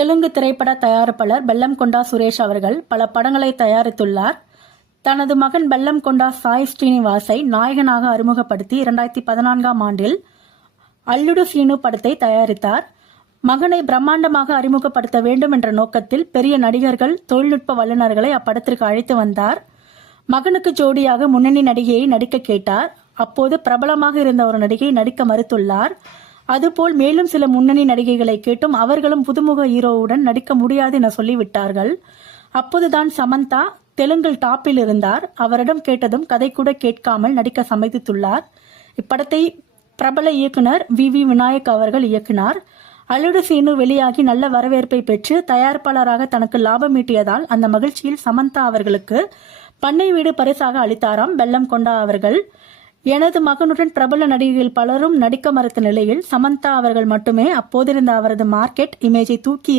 தெலுங்கு திரைப்பட தயாரிப்பாளர் பெல்லம்-கொண்டா சுரேஷ் அவர்கள் பல படங்களை தயாரித்துள்ளார். தனது மகன் பெல்லம்-கொண்டா சாய் ஸ்ரீனிவாசை நாயகனாக அறிமுகப்படுத்தி 2014ஆம் ஆண்டில் அல்லுடு சீனு படத்தை தயாரித்தார். மகனை பிரம்மாண்டமாக அறிமுகப்படுத்த வேண்டும் என்ற நோக்கத்தில் பெரிய நடிகர்கள், தொழில்நுட்ப வல்லுநர்களை அப்படத்திற்கு அழைத்து வந்தார். மகனுக்கு ஜோடியாக முன்னணி நடிகையை நடிக்க கேட்டார். அப்போது பிரபலமாக இருந்த ஒரு நடிகை நடிக்க மறுத்துள்ளார். அதுபோல் மேலும் சில முன்னணி நடிகைகளை கேட்டும் அவர்களும் புதுமுக ஹீரோவுடன் நடிக்க முடியாது என சொல்லிவிட்டார்கள். அப்போதுதான் சமந்தா தெலுங்கில் டாப்பில் இருந்தார். அவரிடம் கேட்டதும் கதை கூட கேட்காமல் நடிக்க சம்மதித்துள்ளார். இப்படத்தை பிரபல இயக்குனர் வி விநாயக் அவர்கள் இயக்கினார். அல்லுடு சீனு வெளியாகி நல்ல வரவேற்பை பெற்று தயாரிப்பாளராக தனக்கு லாபம் ஈட்டியதால் அந்த மகிழ்ச்சியில் சமந்தா அவர்களுக்கு பண்ணை வீடு பரிசாக அளித்தாராம் பெல்லம்-கொண்டா அவர்கள். எனது மகனுடன் பிரபல நடிகைகள் பலரும் நடிக்க மறுத்த நிலையில் சமந்தா அவர்கள் மட்டுமே அப்போதிருந்த அவரது மார்க்கெட் இமேஜை தூக்கி